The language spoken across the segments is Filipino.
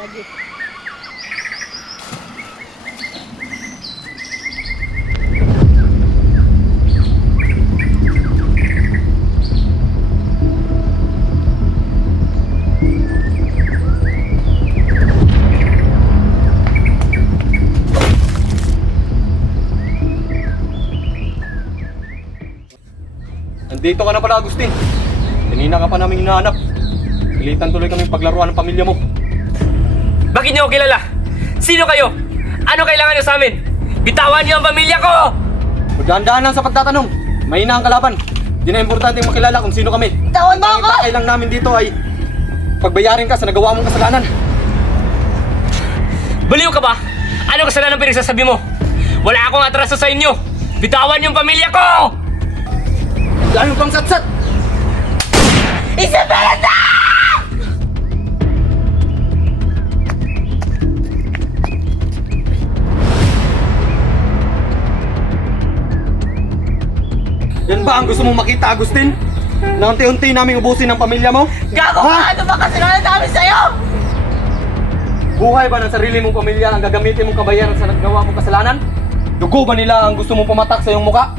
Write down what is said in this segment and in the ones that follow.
Lagi. Nandito ka na pala, Agustin. Kanina ka pa namin hinahanap. Pilitan tuloy kami paglaruan ng pamilya mo. Bakit niyo ako kilala? Sino kayo? Ano kailangan niyo sa amin? Bitawan niyo ang pamilya ko! Magdahan-dahan lang sa pagtatanong. Mahina ang kalaban. Di na importante makilala kung sino kami. Bitawan mo Ang ako! pakay lang namin dito ay pagbayarin ka sa nagawa mong kasalanan. Baliw ka ba? Ano kasalanan ang pinagsasabi mo? Wala akong atraso sa inyo! Bitawan niyo ang pamilya ko! Dahil pang satsat! Isabelita! Yan ba ang gusto mong makita, Agustin? Na unti-unti naming ubusin ang pamilya mo? Gago ka! Ano ba kasalanan namin sa'yo? Buhay ba ng sarili mong pamilya ang gagamitin mong kabayaran sa nagawa mong kasalanan? Dugo ba nila ang gusto mong pumatak sa iyong muka?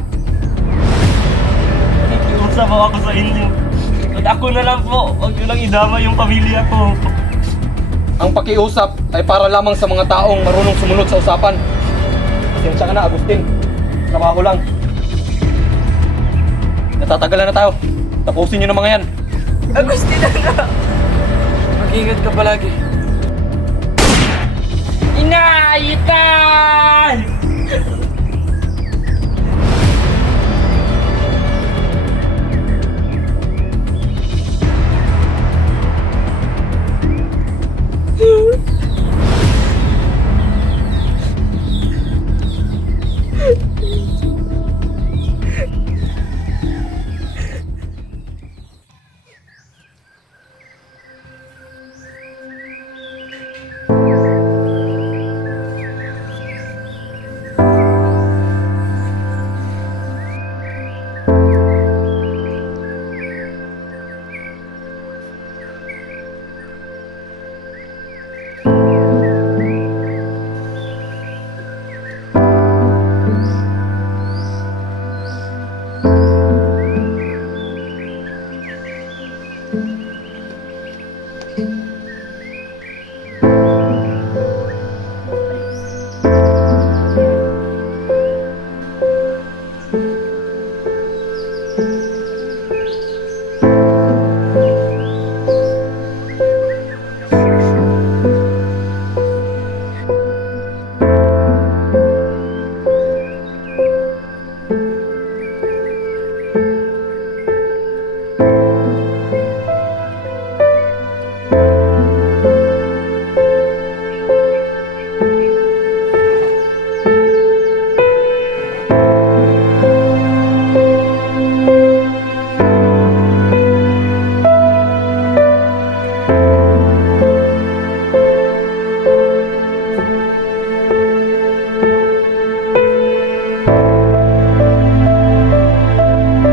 Nakikiusap ako sa inyo. At ako na lang po. Huwag niyo lang idama yung pamilya ko. Ang pakiusap ay para lamang sa mga taong marunong sumunod sa usapan. Pasensya ka na, Agustin. Trabaho lang. Natatagalan na tayo. Tapusin niyo na mga yan. Agustin na! Mag-ingat ka palagi. Inaitan!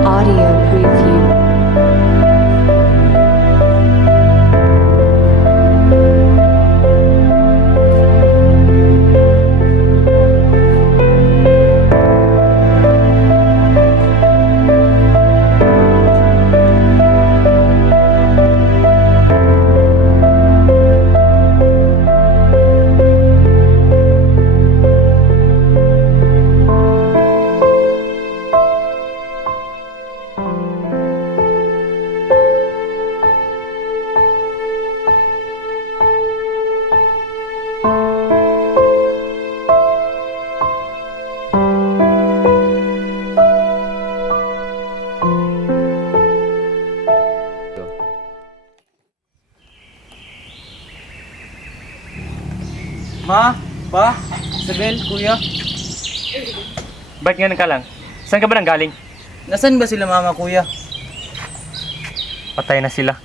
Audio preview. Ma, Pa, Isabel, Kuya. Ba't nga ka lang? Saan ka ba nang galing? Nasaan ba sila mama, kuya? Patay na sila.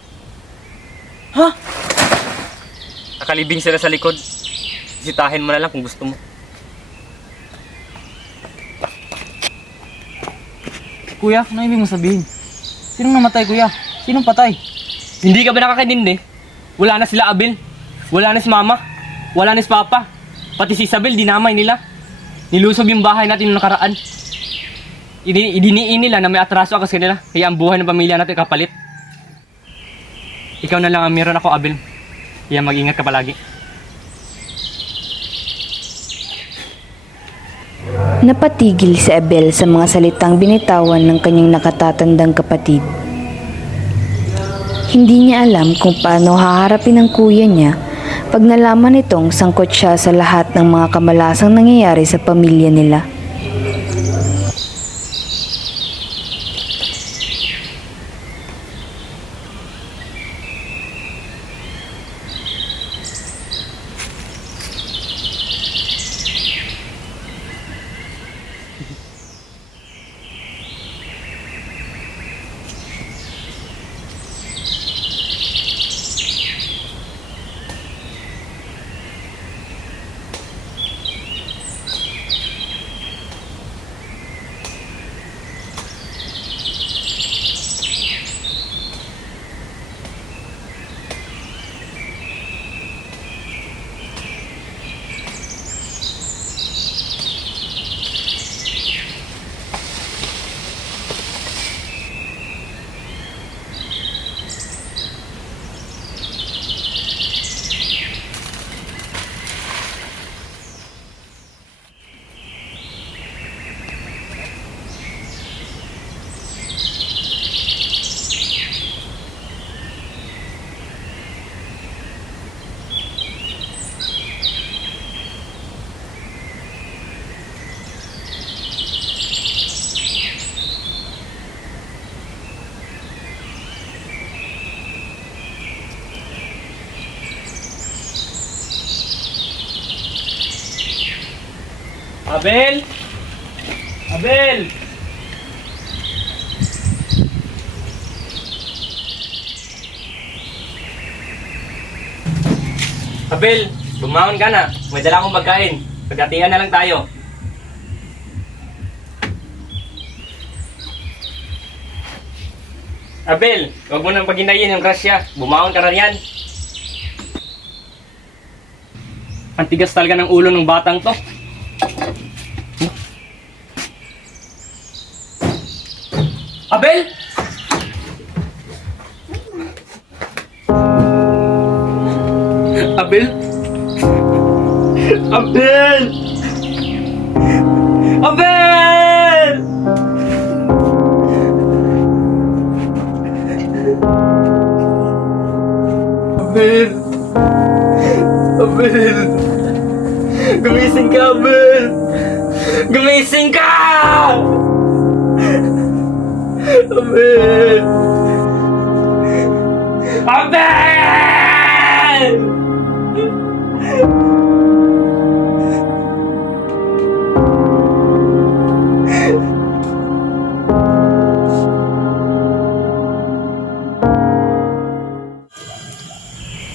Ha? Nakalibing sila sa likod. Sitahin mo na lang kung gusto mo. Kuya, ano ibig mo sabihin? Sinong namatay, kuya? Sinong patay? Hindi ka ba nakakaintindi? Wala na sila, Abel. Wala na si Mama. Wala na si Papa. Pati si Isabel, dinamay nila. Nilusob yung bahay natin noong nakaraan. Idiniin nila na may atraso ako sa kanila. Kaya ang buhay ng pamilya natin kapalit. Ikaw na lang ang meron ako, Abel. Kaya mag-ingat ka palagi. Napatigil si Abel sa mga salitang binitawan ng kanyang nakatatandang kapatid. Hindi niya alam kung paano haharapin ang kuya niya pag nalaman nitong sangkot siya sa lahat ng mga kamalasang nangyayari sa pamilya nila. Abel! Abel! Abel, bumangon ka na. May dala akong pagkain. Pagkatihan na lang tayo. Abel, huwag mo nang paghinayin yung grasya. Bumangon ka na riyan. Ang tigas talaga ng ulo ng batang to. Abel! Abel! Abel! Abel! Abel! Abel! Gumising ka, Abel! Gumising ka! Abel! Abel!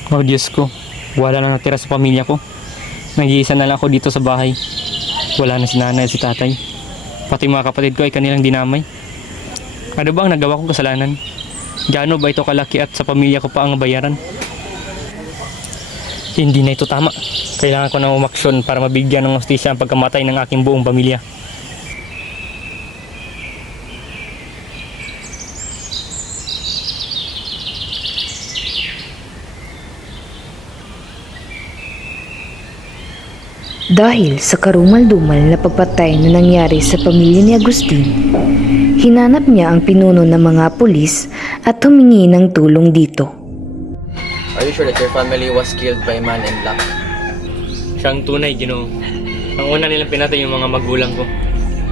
Oh Diyos ko, wala na natira sa pamilya ko. Nag-iisa na lang ako dito sa bahay. Wala na si nanay at si tatay. Pati mga kapatid ko ay kanilang dinamay. Ano ba ang nagawa kong kasalanan? Gaano ba ito kalaki at sa pamilya ko pa ang bayaran? Hindi na ito tama. Kailangan ko na umaksyon para mabigyan ng hustisya ang pagkamatay ng aking buong pamilya. Dahil sa karumal-dumal na pagpatay na nangyari sa pamilya ni Agustin, hinanap niya ang pinuno ng mga pulis at humingi ng tulong dito. Are you sure that your family was killed by man in black? Siyang tunay, Ginoo. Ang una nilang pinatay yung mga magulang ko.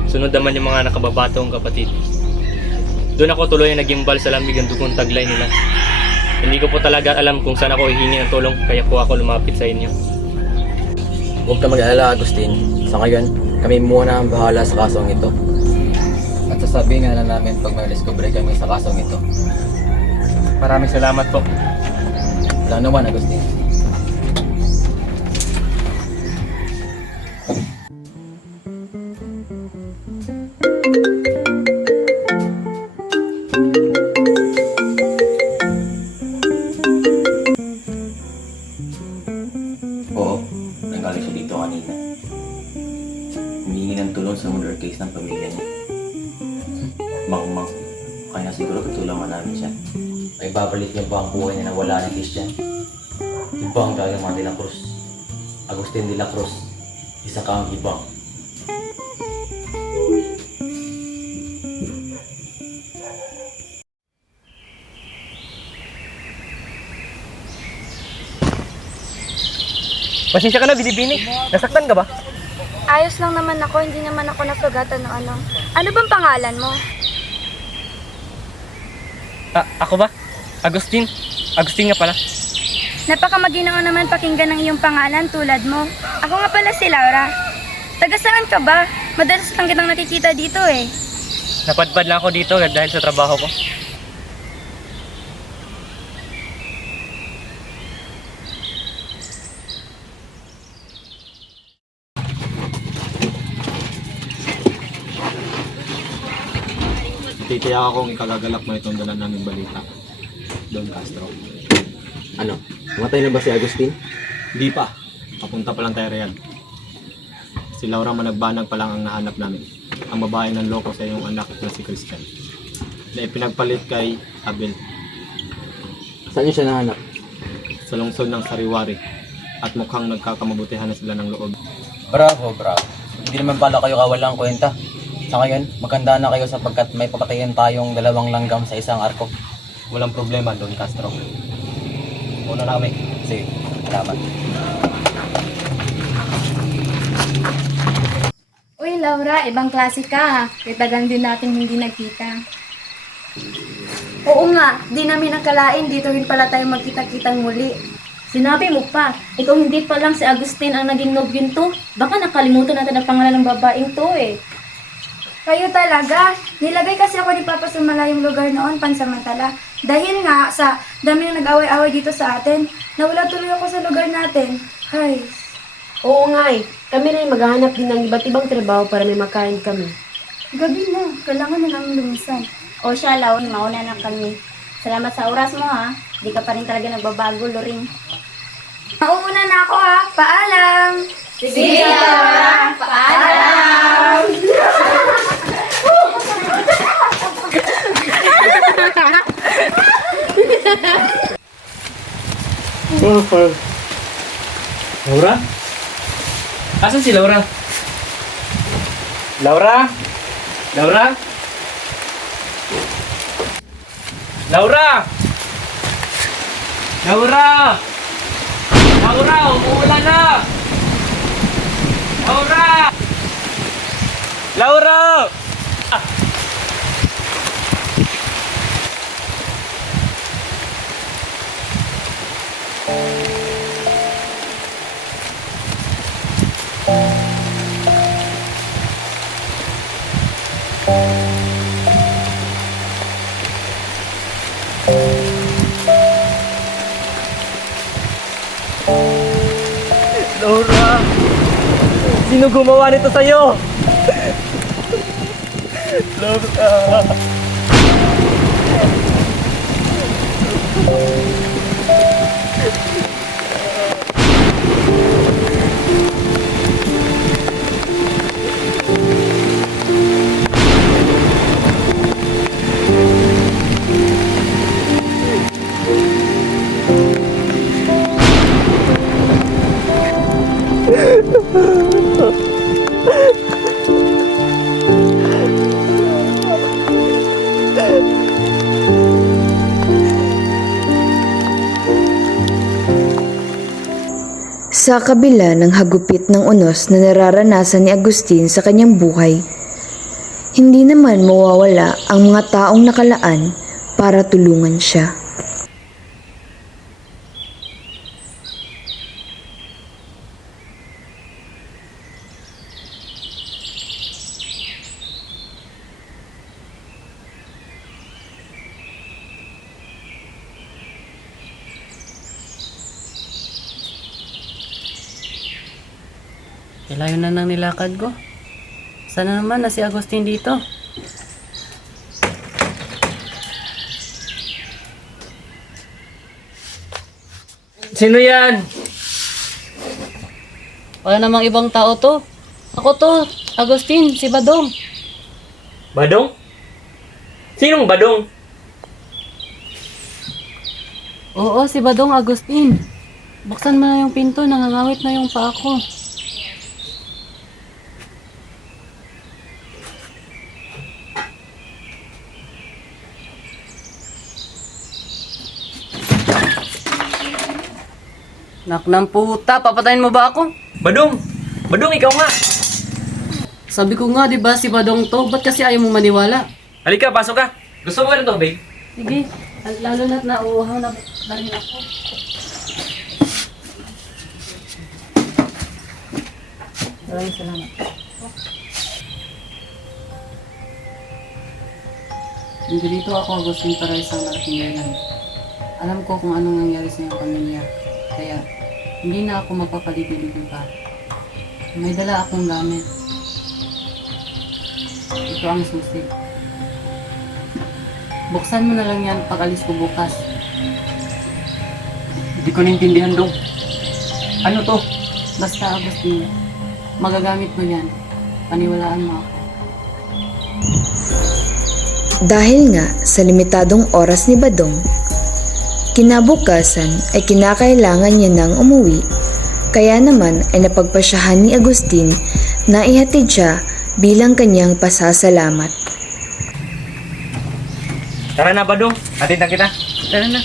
Sunod naman yung mga nakababatong kapatid. Doon ako tuloy nagimbal sa lamig ang dugong taglay nila. Hindi ko po talaga alam kung saan ako hihingi ng tulong, kaya po ako lumapit sa inyo. Huwag ka mag-alala, Agustin. Sa ngayon, kami muna ang bahala sa kasong ito. At sasabihin nga na namin pag may discovery kami sa kasong ito. Maraming salamat po. Wala naman, Agustin. sa murder case ng pamilya niya. Mang, kaya siguro tutulungan namin siya. Ay babalik niya ba ang buhay niya na wala ni Christian? Ibang gagama de la Cruz. Agustin de la Cruz. Isa kang ibang. Pasensya ka na, Binibini. Nasaktan ka ba? Ayos lang naman ako, hindi naman ako nasugatan ng ano. Ano bang pangalan mo? Ako ba? Agustin. Agustin nga pala. Napakamaginoo naman pakinggan ng iyong pangalan tulad mo. Ako nga pala si Laura. Taga saan ka ba? Madalas lang kitang nakikita dito eh. Napadpad lang ako dito dahil sa trabaho ko. Titiyak akong ikagagalak mo itong dala naming balita. Don Castro. Ano? Namatay na ba si Agustin? Di pa. Papunta pa lang tayo Real. Si Laura Managbanag pa lang ang nahanap namin. Ang babae ng loko sa iyong anak na si Christian. Na ipinagpalit kay Abel Saan niyo siya nahanap? sa lungsod ng Sariwari. At mukhang nagkakamabutihan na sila ng loob. Bravo. Hindi naman pala kayo kawalang kwenta. Sa ngayon, maganda na kayo sapagkat may papatayin tayong 2 langgam sa isang arko. Walang problema, Don Castro. Una na kami. Sige, salamat. Uy Laura, ibang klase ka ha. Kitagan din natin hindi nagkita. Oo nga, di namin nakalain dito rin pala tayo magkita-kitang muli. Sinabi mo pa, ikaw hindi pa lang si Agustin ang naging nobyo to. Baka nakalimutan natin ang pangalan ng babaeng to eh. Kayo talaga. Nilagay kasi ako ni Papa sa malayong lugar noon pansamantala. Dahil nga sa dami na nag-away-away dito sa atin, nawala tuloy ako sa lugar natin. Ay, Oo nga eh, kami rin maghahanap din ng iba't ibang trabaho para may makain kami. gabi na. Kailangan na namin lumisan. O siya, Laon, mauna na kami. Salamat sa oras mo ha. Di ka pa rin talaga nagbabago, Loring. Mauuna na ako ha. Paalam! Sige, Laura! Paalam! Laura? Asan si Laura? Laura? Laura? Laura! Laura! Laura! Umuulan na! Laura! Laura! Laura! Sino gumawa nito sa'yo? Laura! Sa kabila ng hagupit ng unos na nararanasan ni Agustin sa kanyang buhay, hindi naman mawawala ang mga taong nakalaan para tulungan siya. Ilayo na nang nilakad ko. Sana naman na si Agustin dito. Sino yan? Wala namang ibang tao to. Ako to. Agustin, si Badong. Badong? Sinong Badong? Oo, si Badong, Agustin. Buksan mo na yung pinto, nangangawit na yung paa ko. Nak ng puta, papatayin mo ba ako? Badong! Badong, ikaw nga! Sabi ko nga, di ba si Badong to? Ba't kasi ayaw mo maniwala? Halika, pasok ka! Gusto mo ba ng tubig? Sige, lalo na't nauuhaw na rin ako. Maraming salamat. Nandito ako, Agustin, para isang malaking dahilan. Alam ko kung anong nangyari sa iyong pamilya. Kaya, hindi na ako magpapaligoy-ligoy pa. May dala akong gamit. Ito ang susi. Buksan mo na lang yan pag alis ko bukas. Hindi ko naintindihan, Dong. Ano to? Basta, Agustin, magagamit mo yan. Paniwalaan mo ako. Dahil nga sa limitadong oras ni Badong, kinabukasan ay kinakailangan niya nang umuwi, kaya naman ay napagpasyahan ni Agustin na ihatid siya bilang kanyang pasasalamat. Tara na, Badong. Hatid na kita. Tara na.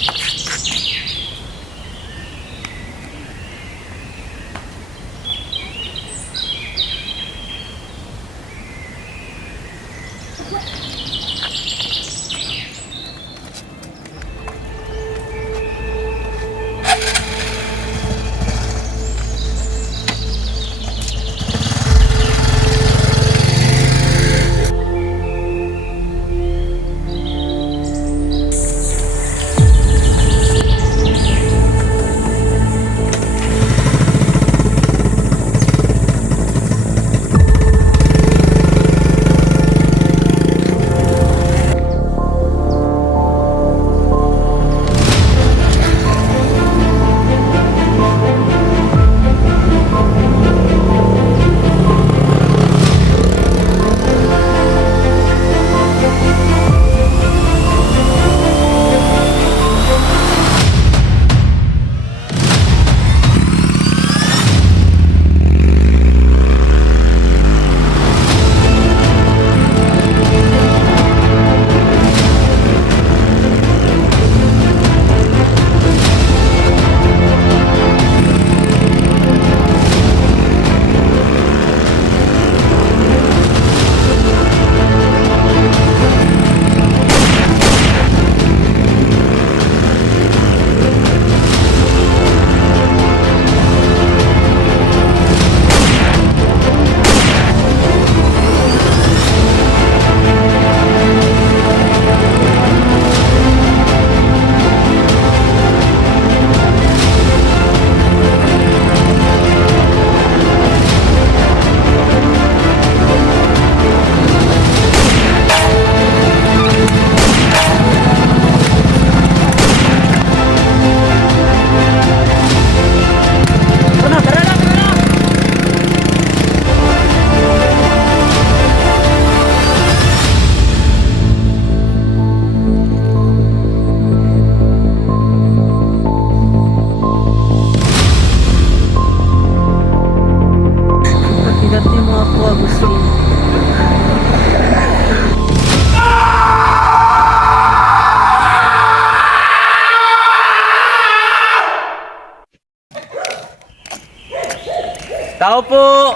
Tao po!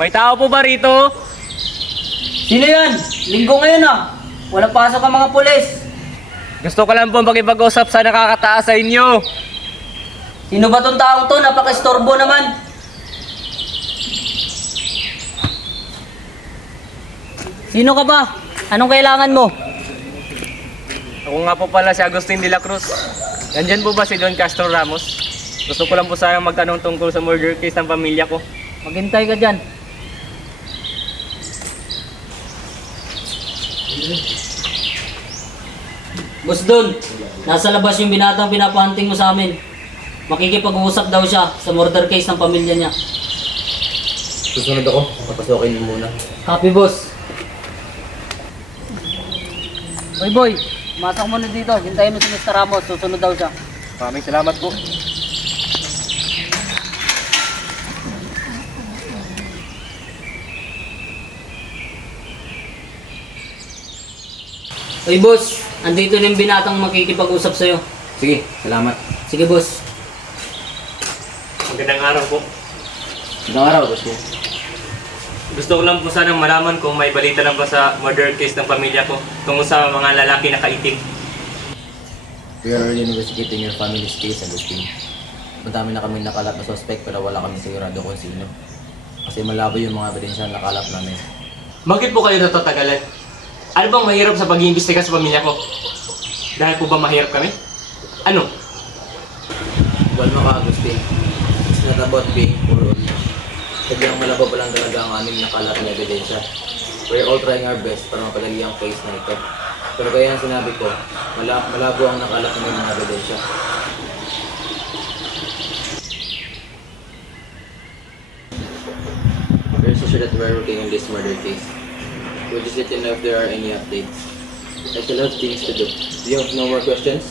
May tao po ba rito? Sino yan? Linggo ngayon ah. Walang pasok ang mga pulis. Gusto ko lang po makipag-usap sa nakakataas sa inyo. Sino ba tong taong to? Napaka-istorbo naman. Sino ka ba? Anong kailangan mo? Ako nga po pala si Agustin de la Cruz. Nandyan po ba si Don Castro Ramos? Gusto ko lang po sana magtanong tungkol sa murder case ng pamilya ko. Maghintay ka dyan. Boss Don, nasa labas yung binatang pinapahanting mo sa amin. Makikipag-uusap daw siya sa murder case ng pamilya niya. Susunod ako. Papasokin mo muna. Happy boss. Boy boy, masok mo na dito. Hintayin mo si Mr. Ramos. Susunod daw siya. Maraming salamat po. Oy boss, andito na yung binatang makikipag-usap sa'yo. Sige, salamat. Sige boss. Magandang araw po. Magandang araw, Agustin. Gusto ko lang po sanang malaman kung may balita lang ba sa murder case ng pamilya ko tungkol sa mga lalaki na kaitim. We are already investigating your family's case, Agustin. Madami na kami nakalap na suspect pero wala kami sigurado kung sino. Kasi malabo yung mga ebidensya na nakalap namin. Bakit po kayo natatagalan? Ano bang mahirap sa pag-iimbestiga sa pamilya ko? Dahil po ba mahirap kami? Ano? Walma ka, Agustin. It's not about being poor only. Sadyang malabo pa lang talaga ang aming nakalap na ebidensya. We're all trying our best para mapadali ang case na ito. Pero kaya ang sinabi ko, malabo ang nakalap ng mga ebidensya. We're so sure that we're working on this murder case. We'll just let you know if there are any updates. I still have things to do. Do you have no more questions?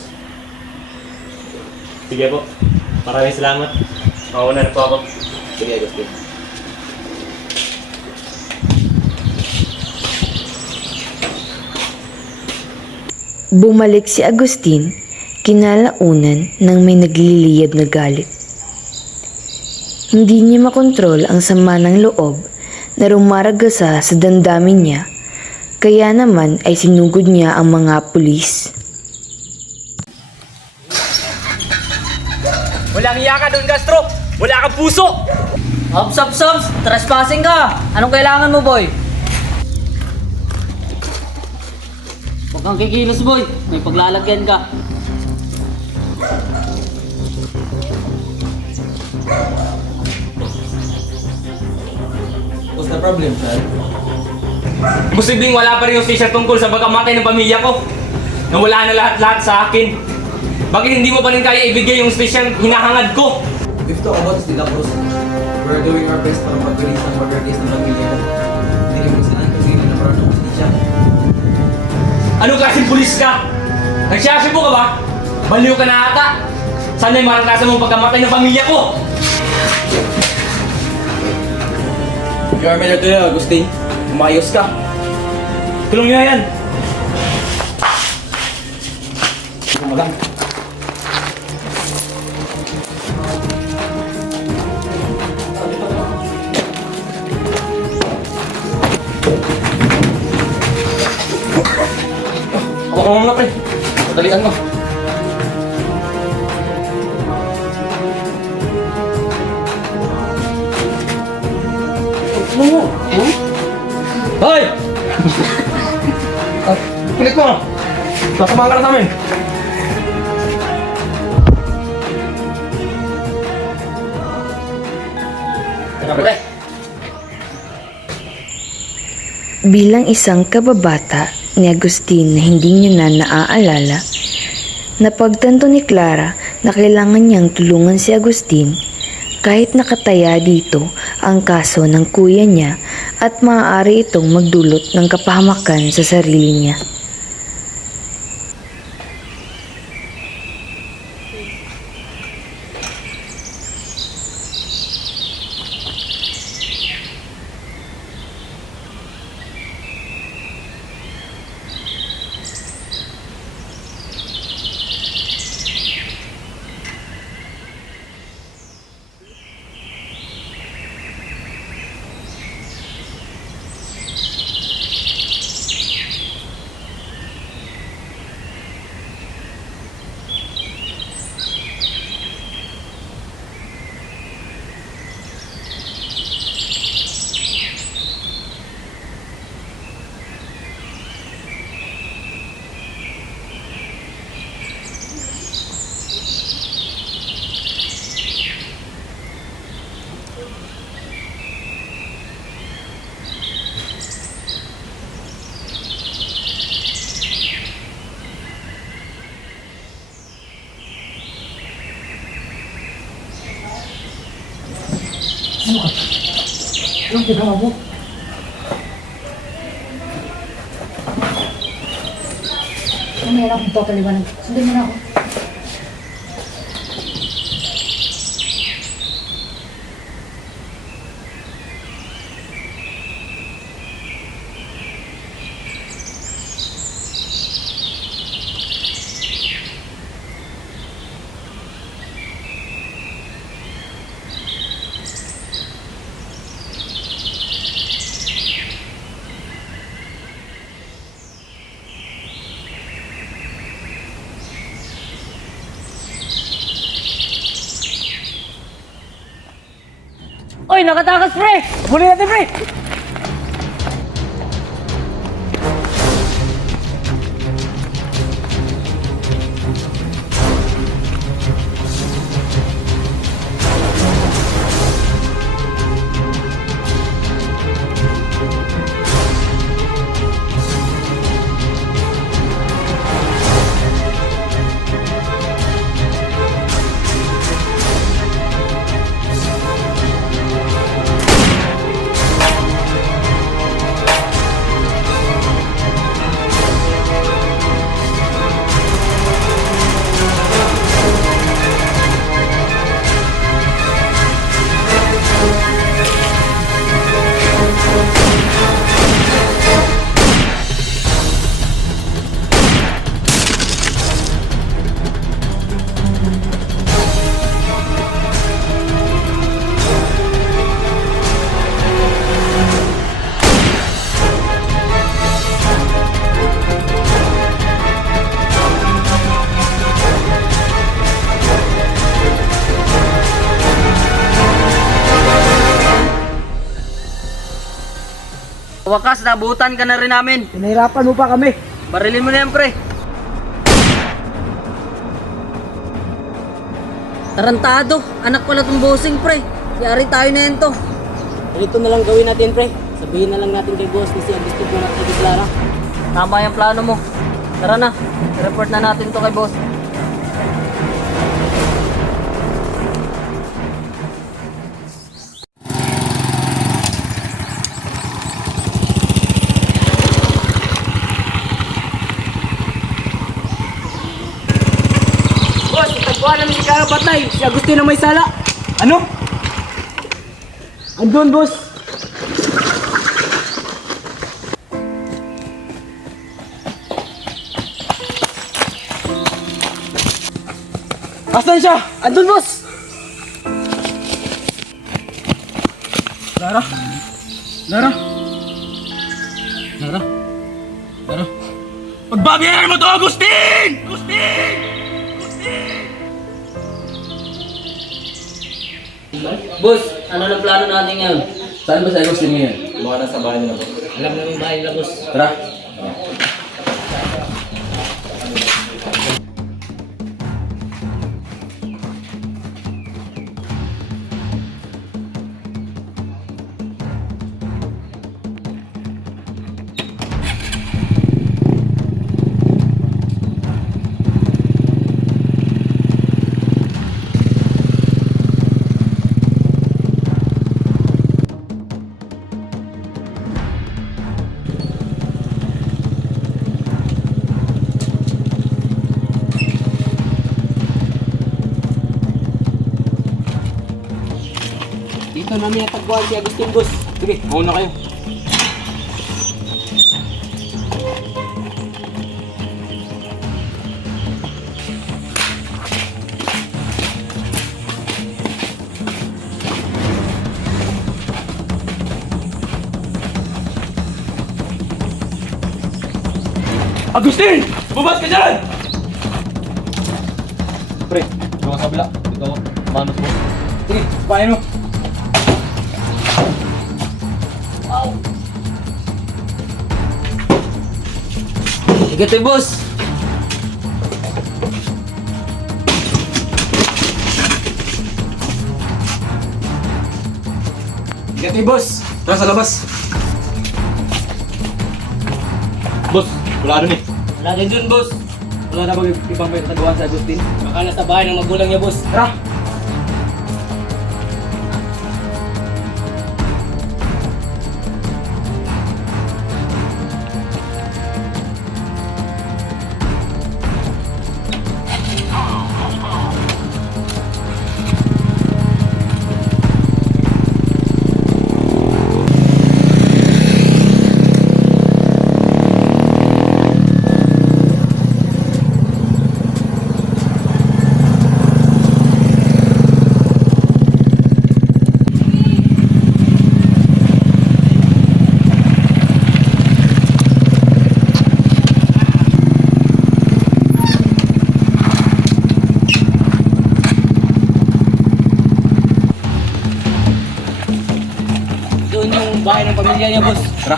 Sige po. Maraming salamat. Mauna na po ako. Sige, Agustin. Bumalik si Agustin kinalaunan ng may nagliliyab na galit. Hindi niya makontrol ang sama ng loob na rumaragasa sa damdamin niya, kaya naman ay sinugod niya ang mga pulis. Walang iya ka doon, Castro! Wala kang puso! Ops! Trespassing ka! Anong kailangan mo, boy? Huwag kang kikilos, boy. May paglalagyan ka. What's the problem, sir? Posibleng wala pa rin yung station tungkol sa pagkamatay ng pamilya ko. Nawala na lahat-lahat sa akin. Bakit hindi mo pa rin kaya ibigay yung station hinahangad ko? We've talked about De La Cruz. We're doing our best para mag-release ng murder case ng pamilya mo. Hindi naman sila ang kasi na parang nakustisya. Anong klaseng pulis ka? Nagsiyasibo ka ba? Baliw ka na ata? Sana'y maranasan mong pagkamatay ng pamilya ko! You are better today, Agustin. Umayos ka. Tulong niyo yan! Kumalang. Ako nga pre. Patalian mo. Hoy! Kulit mo! Sasamahan ka na sa amin. Bilang isang kababata ni Agustin na hindi niya na naaalala, napagtanto ni Clara na kailangan niyang tulungan si Agustin kahit nakataya dito ang kaso ng kuya niya at maaari itong magdulot ng kapahamakan sa sarili niya. Anong ginawa mo? Mamaya akong papaliwanag. Sundin mo na ako. Oy, nakatakas pre! Huli natin pre! Wakas, nabutan ka na rin namin. Pinahirapan mo pa kami. Barilin mo na yan, pre. Tarantado, anak pala tong bossing, pre. Yari tayo na yan to. Ganito na lang gawin natin, pre. Sabihin na lang natin kay boss na si Agustin mo at si Clara. Tama yung plano mo. Tara na, i-report na natin to kay boss. Boss, itagpuan namin si Clara patay. Si Agustin ang may sala. Ano? Andun, boss. Asan siya? Andun, boss. Lara? Lara? Lara? Lara? Pagbabayaran mo to, Agustin! Agustin! Boss, ano na plano natin ngayon? Saan ba si Agustin ngayon? Mga nasa bahay nila po. Alam namin bahay nila, boss. Tara. Dito namin natagpuan si Agustin, boss. Sige, mauna kayo. Agustin! Bubas ka dyan! Pre, doon sa kabila. Dito ako. Manos mo. Sige, paano mo? Sige, boss. Sige, boss. Tara sa labas. Boss, wala doon eh. Wala din dun, boss. Wala na bang ibang may nagawa sa Agustin? Baka nasa bahay ng magulang niya, boss. Tara! yung bahay ng pamilya niya, boss. Tara.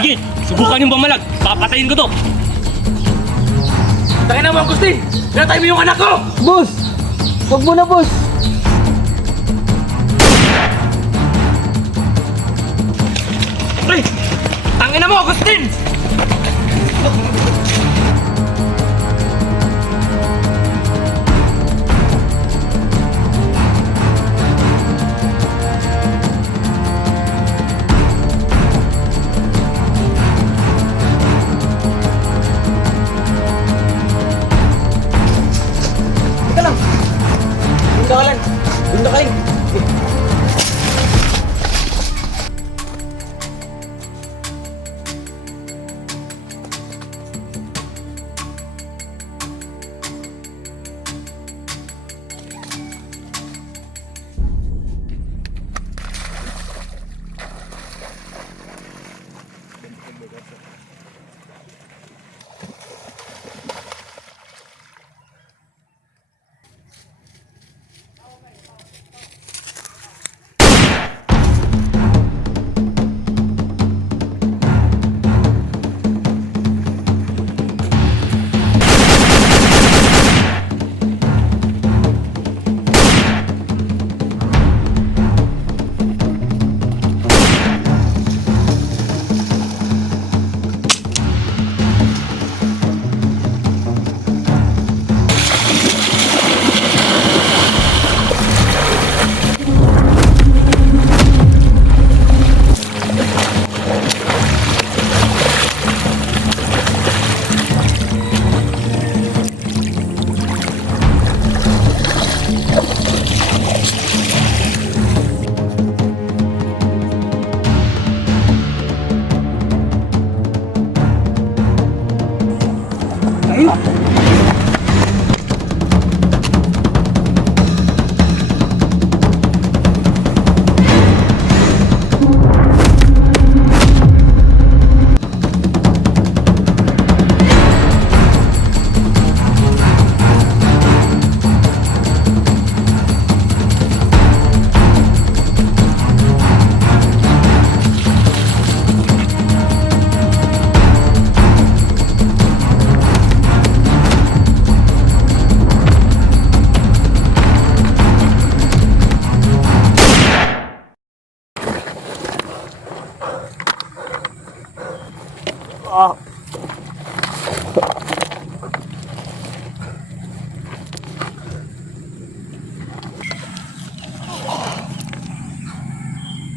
Sige, subukan yung bamalag. Papatayin ko to. Tangin na mo, Agustin! Pinatay mo yung anak ko! Boss! Huwag mo na, boss! Ay! Tangin na mo, Agustin! Teka lang! Bunda ka lang! Bunda kayo!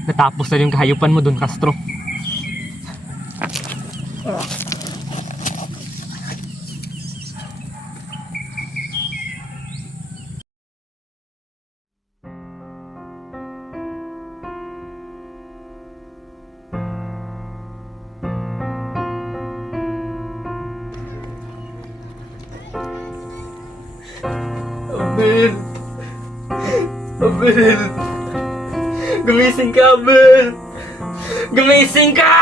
Natapos na yung kahayupan mo dun, Castro. Abel! Abel! Gumising ka, Abel! Gumising ka!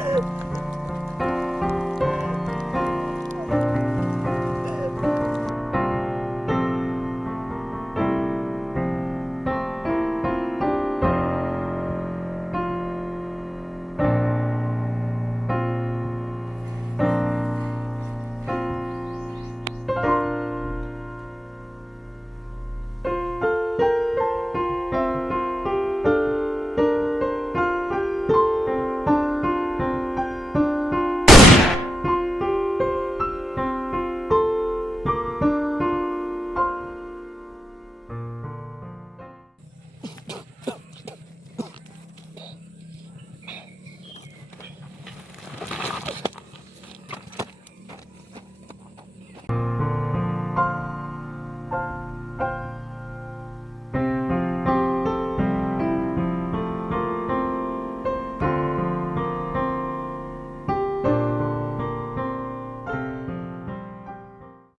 Agustin!